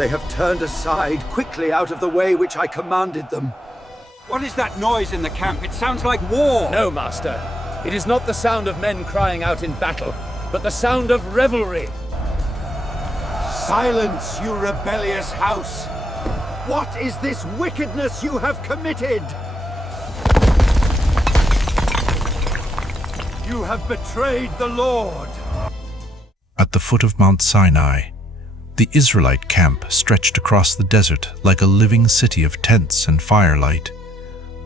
They have turned aside quickly out of the way which I commanded them. What is that noise in the camp? It sounds like war! No, Master. It is not the sound of men crying out in battle, but the sound of revelry. Silence, you rebellious house! What is this wickedness you have committed? You have betrayed the Lord! At the foot of Mount Sinai, the Israelite camp stretched across the desert like a living city of tents and firelight.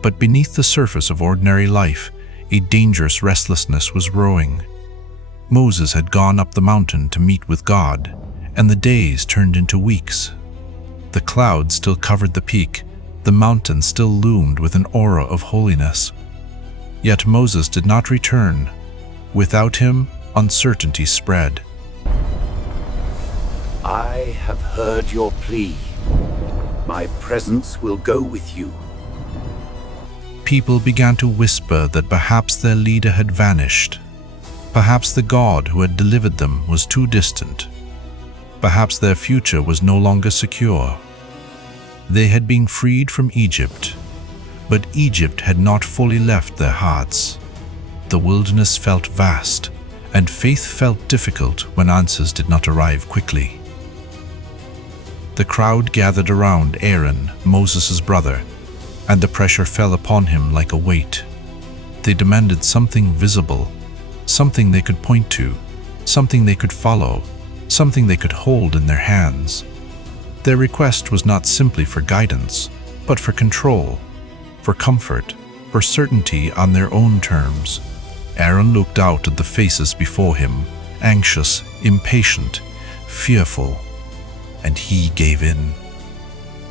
But beneath the surface of ordinary life, a dangerous restlessness was growing. Moses had gone up the mountain to meet with God, and the days turned into weeks. The clouds still covered the peak, the mountain still loomed with an aura of holiness. Yet Moses did not return. Without him, uncertainty spread. I have heard your plea. My presence will go with you. People began to whisper that perhaps their leader had vanished. Perhaps the God who had delivered them was too distant. Perhaps their future was no longer secure. They had been freed from Egypt, but Egypt had not fully left their hearts. The wilderness felt vast, and faith felt difficult when answers did not arrive quickly. The crowd gathered around Aaron, Moses' brother, and the pressure fell upon him like a weight. They demanded something visible, something they could point to, something they could follow, something they could hold in their hands. Their request was not simply for guidance, but for control, for comfort, for certainty on their own terms. Aaron looked out at the faces before him, anxious, impatient, fearful, and he gave in.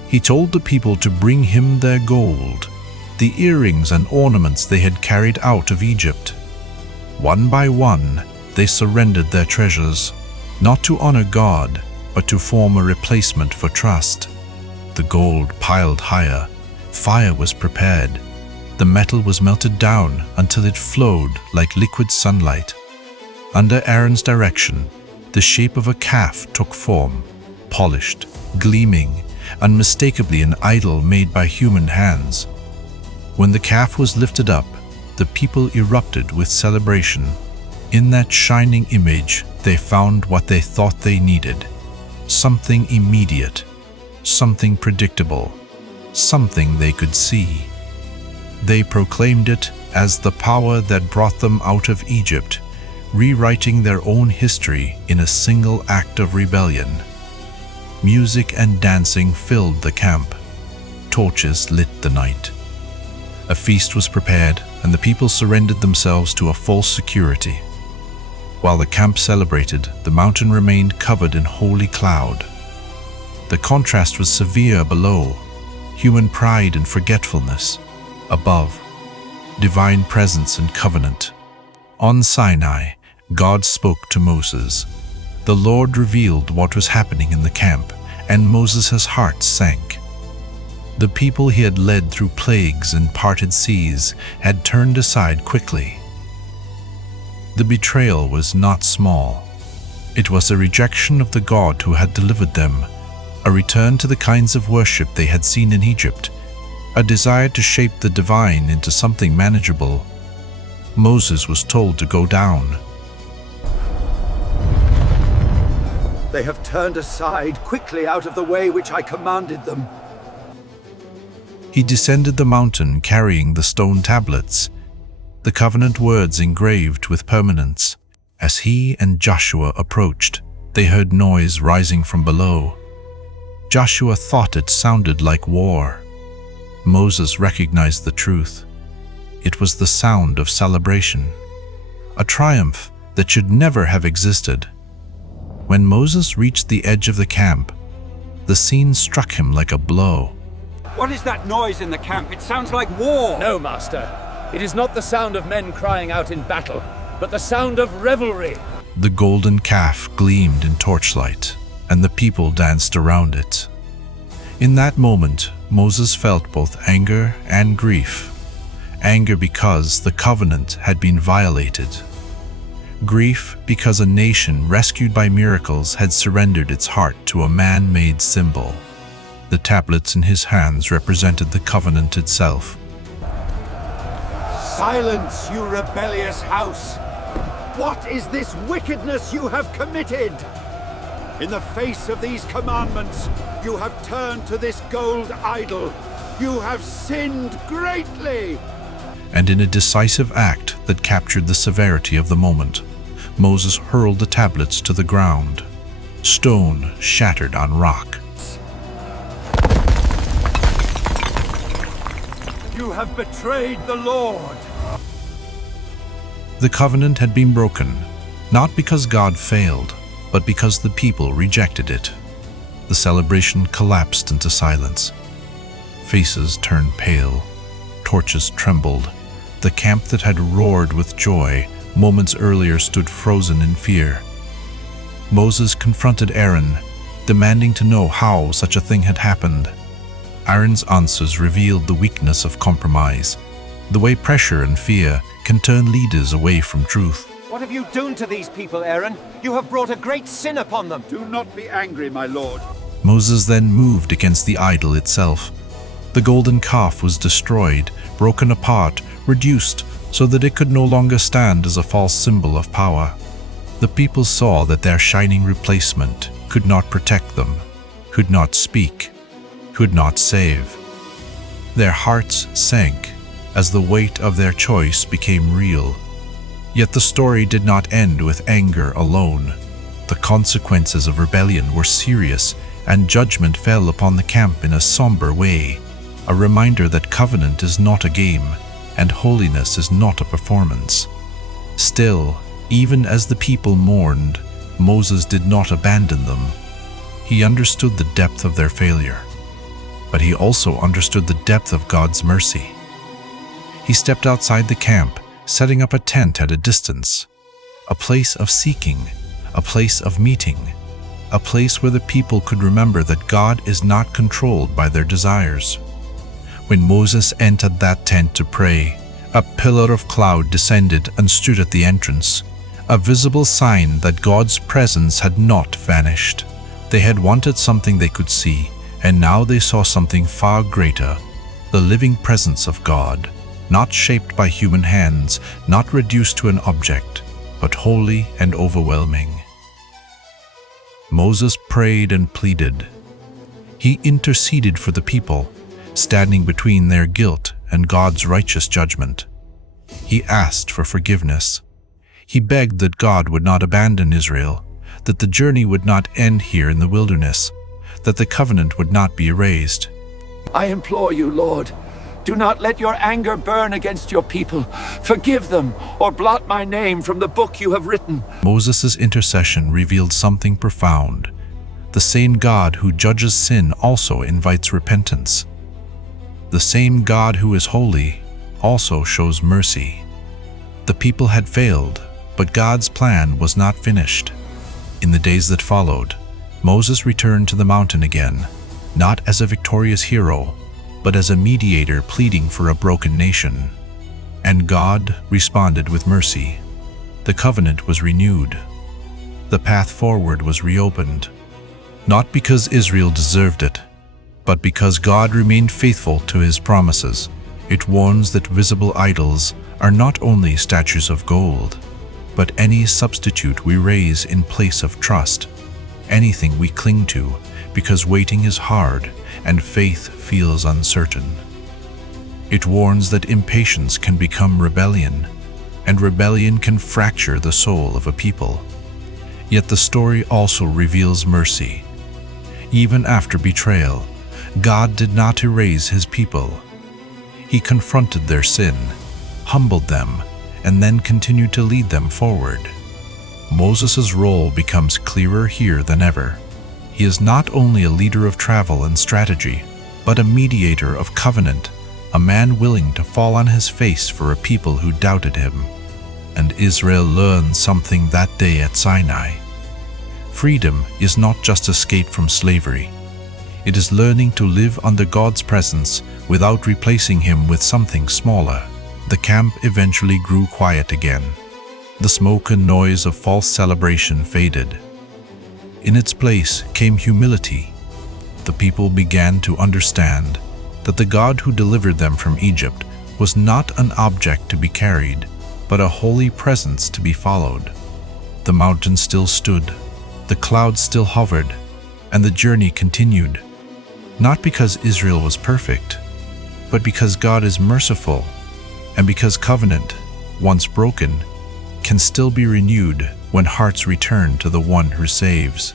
He told the people to bring him their gold, the earrings and ornaments they had carried out of Egypt. One by one, they surrendered their treasures, not to honor God, but to form a replacement for trust. The gold piled higher, fire was prepared, the metal was melted down until it flowed like liquid sunlight. Under Aaron's direction, the shape of a calf took form, polished, gleaming, unmistakably an idol made by human hands. When the calf was lifted up, the people erupted with celebration. In that shining image, they found what they thought they needed. Something immediate, something predictable, something they could see. They proclaimed it as the power that brought them out of Egypt, rewriting their own history in a single act of rebellion. Music and dancing filled the camp. Torches lit the night. A feast was prepared, and the people surrendered themselves to a false security. While the camp celebrated, the mountain remained covered in holy cloud. The contrast was severe below, human pride and forgetfulness. Above, divine presence and covenant. On Sinai, God spoke to Moses. The Lord revealed what was happening in the camp, and Moses' heart sank. The people he had led through plagues and parted seas had turned aside quickly. The betrayal was not small. It was a rejection of the God who had delivered them, a return to the kinds of worship they had seen in Egypt, a desire to shape the divine into something manageable. Moses was told to go down. They have turned aside quickly out of the way which I commanded them. He descended the mountain carrying the stone tablets, the covenant words engraved with permanence. As he and Joshua approached, they heard noise rising from below. Joshua thought it sounded like war. Moses recognized the truth. It was the sound of celebration, a triumph that should never have existed. When Moses reached the edge of the camp, the scene struck him like a blow. What is that noise in the camp? It sounds like war! No, Master. It is not the sound of men crying out in battle, but the sound of revelry. The golden calf gleamed in torchlight, and the people danced around it. In that moment, Moses felt both anger and grief. Anger because the covenant had been violated. Grief because a nation rescued by miracles had surrendered its heart to a man-made symbol. The tablets in his hands represented the covenant itself. Silence, you rebellious house! What is this wickedness you have committed? In the face of these commandments, you have turned to this gold idol. You have sinned greatly! And in a decisive act that captured the severity of the moment, Moses hurled the tablets to the ground. Stone shattered on rock. You have betrayed the Lord! The covenant had been broken, not because God failed, but because the people rejected it. The celebration collapsed into silence. Faces turned pale, torches trembled. The camp that had roared with joy moments earlier stood frozen in fear. Moses confronted Aaron, demanding to know how such a thing had happened. Aaron's answers revealed the weakness of compromise, the way pressure and fear can turn leaders away from truth. What have you done to these people, Aaron? You have brought a great sin upon them. Do not be angry, my lord. Moses then moved against the idol itself. The golden calf was destroyed, broken apart, reduced, so that it could no longer stand as a false symbol of power. The people saw that their shining replacement could not protect them, could not speak, could not save. Their hearts sank as the weight of their choice became real. Yet the story did not end with anger alone. The consequences of rebellion were serious, and judgment fell upon the camp in a somber way, a reminder that covenant is not a game, and holiness is not a performance. Still, even as the people mourned, Moses did not abandon them. He understood the depth of their failure, but he also understood the depth of God's mercy. He stepped outside the camp, setting up a tent at a distance, a place of seeking, a place of meeting, a place where the people could remember that God is not controlled by their desires. When Moses entered that tent to pray, a pillar of cloud descended and stood at the entrance, a visible sign that God's presence had not vanished. They had wanted something they could see, and now they saw something far greater, the living presence of God, not shaped by human hands, not reduced to an object, but holy and overwhelming. Moses prayed and pleaded. He interceded for the people, standing between their guilt and God's righteous judgment. He asked for forgiveness. He begged that God would not abandon Israel, that the journey would not end here in the wilderness, that the covenant would not be erased. I implore you, Lord, do not let your anger burn against your people. Forgive them, or blot my name from the book you have written. Moses' intercession revealed something profound. The same God who judges sin also invites repentance. The same God who is holy also shows mercy. The people had failed, but God's plan was not finished. In the days that followed, Moses returned to the mountain again, not as a victorious hero, but as a mediator pleading for a broken nation. And God responded with mercy. The covenant was renewed. The path forward was reopened, not because Israel deserved it, but because God remained faithful to his promises. It warns that visible idols are not only statues of gold, but any substitute we raise in place of trust, anything we cling to because waiting is hard and faith feels uncertain. It warns that impatience can become rebellion, and rebellion can fracture the soul of a people. Yet the story also reveals mercy. Even after betrayal, God did not erase his people. He confronted their sin, humbled them, and then continued to lead them forward. Moses' role becomes clearer here than ever. He is not only a leader of travel and strategy, but a mediator of covenant, a man willing to fall on his face for a people who doubted him. And Israel learned something that day at Sinai. Freedom is not just escape from slavery. It is learning to live under God's presence without replacing him with something smaller. The camp eventually grew quiet again. The smoke and noise of false celebration faded. In its place came humility. The people began to understand that the God who delivered them from Egypt was not an object to be carried, but a holy presence to be followed. The mountain still stood, the clouds still hovered, and the journey continued, not because Israel was perfect, but because God is merciful, and because covenant, once broken, can still be renewed when hearts return to the one who saves.